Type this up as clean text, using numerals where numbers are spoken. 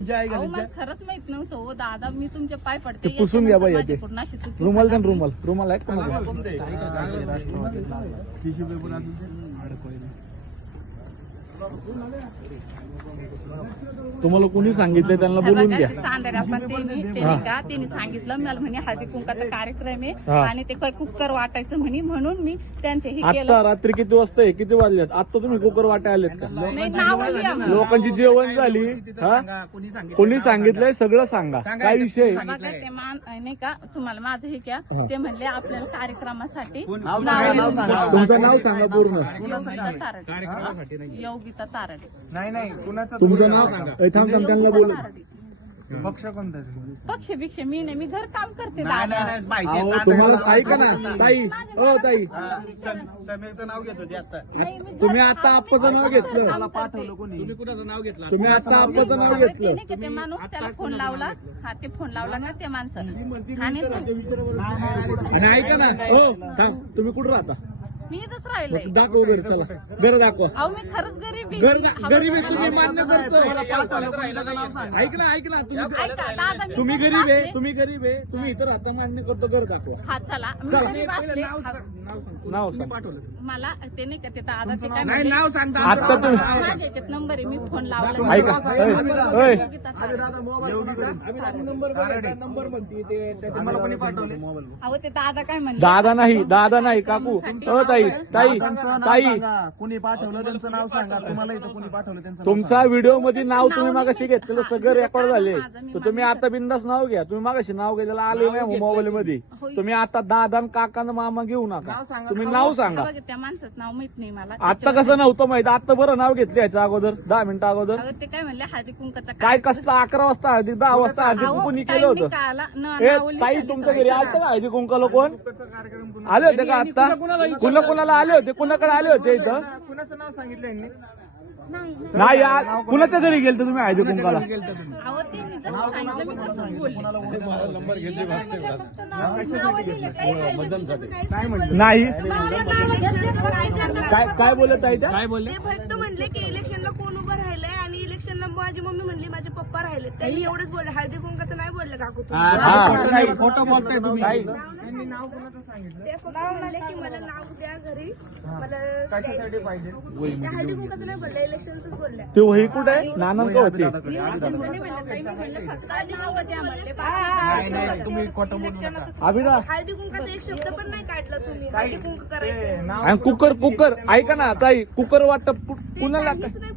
अहो, मला खरंच माहित नव्हतं हो दादा, मी तुमचे पाय पडते. पुसून घ्या बाई याचे पूर्णाशी रुमाल द्या रुमाल रुमाल आहे का माझा? तुम्हाला कोणी सांगितलं त्यांना बोलून घ्या. चांदऱ्या पण त्यांनी सांगितलं मला म्हणे हळदी कुंकाचा कार्यक्रम आहे आणि ते काही कुकर वाटायचं म्हणे, म्हणून मी त्यांचे हे केलं. आता रात्री किती वाजता आहे, किती वाजलेत? आता तुम्ही कुकर वाटाय आलेत का? नाही, नाव लिहा मग. लोकांची जेवण झाली. कोणी सांगितलंय सगळं सांगा. काय विषय? बघा ते नाही का तुम्हाला माझं हे क्या ते म्हणले आपल्याला कार्यक्रमासाठी तुमचं नाव सांगा पूर्ण. योगिता तारडे. योगिता तारडे. नाही कुणाचं तुमचं नाव सांगा. थांब त्यांना बोलू. पक्ष कोणता? पक्ष भिक्ष मी नाही, मी घर काम करते. तुम्हाला ऐका ना ताई, ओ ताई, समीरचं नाव घेत होते आता. तुम्ही आता आप्पाचं नाव घेतलं. पाठवलं कोणी? तुम्ही कुणाचं नाव घेतलं? तुम्ही आता आप्पाचं नाव घेतलं. ते माणूस त्याला फोन लावला, हा ते फोन लावला ना ते माणसं आणि आणि ऐका ना, हो थांब, तुम्ही कुठं राहता? मी इथंच राहिलंय. दाखव घर, चला घर दाखवा. अहो मी खरंच गरीब आहे. गरीब आहे तुम्ही मान्य करतो. ऐक ना ऐका दादा, मी तुम्ही गरीब गरीब आहे, असले. तुम्ही गरीब आहे, तुम्ही इथं राहता मान्य करतो. घर दाखवा. हा चला, मी चला. गरीब असले. नाव सांग. मला ते नाही का ते दादा ते काय नाही, नाव सांगता. आता तुम्ही माझ्या याच्यात नंबर आहे, मी फोन लावला. ऐका, ओय, योगिता तारडे. नंबर म्हणते ते मला कोणी पाठवले? अहो ते दादा काय म्हणले, दादा नाही काकू. हो ताई ताई ताई, कुणी पाठवलं त्यांचं नाव सांगा. तुम्हाला इथं कुणी पाठवलं त्यांचं तुमचा व्हिडिओ मध्ये नाव तुम्ही मागाशी घेतलेलं सगळं रेकॉर्ड झाले. तर तुम्ही आता बिंदास नाव घ्या. तुम्ही मागाशी नाव घेतलेलं आले नाही मोबाईल मध्ये. तुम्ही आता दादा काका मामा घेऊ नका. तुम्ही नाव सांगा. बघा त्या माणसाचं नाव माहित नाही मला. आता कसं नव्हतं माहित? आता बरं नाव घेतलं याच्या अगोदर 10 मिनिटं अगोदर. अहो ते काय म्हणले हळदी कुंकाचा काय कसलं 11 वाजता हळदी 10 वाजता हळदी कुंकू केलं होतं? ए ताई, तुमच्या घरी आलं का हळदी कुंकाला? कोण आले होते का आता? कुणाला आले होते? कुणाकडे आले होते इथं? कुणाचं नाव सांगितलं यांनी? नाही यार, कुणाच्या घरी गेलते तुम्ही हळदी कुंकाला? अहो त्यांनी जसं सांगितलं मी तसंच बोलले. नाही काय बोलत आहे त्या? काय बोलले? ते फक्त म्हणले की इलेक्शनला कोण उभं राहिलंय आणि इलेक्शनला माझी मम्मी म्हणली माझे पप्पा राहिले. त्यांनी एवढंच बोलले, हळदी कुंकाचं नाही बोलले काकू तुम्ही. खोटं बोलताय तुम्ही. नाव कोणाचं सांगितलं? ते फक्त म्हणले की मला नाव द्या घरी, मला कशासाठी पाहिजे? त्या हळदी कुंकाचं नाही बोलले, इलेक्शनच बोलले. ते वही कुठे आहे? नानंद का होते? इलेक्शनचं नाही म्हणलं ताई, मी म्हणलं फक्त नाव द्या म्हणले. नाही, तुम्ही खोटं बोलू नका. अभिना हळदी कुंकाचा एक शब्द पण नाही काढला तुम्ही. हळदी कुंक करायचं आणि कुकर ऐका ना ताई, कुकर वाटप कुणाला मीच नाही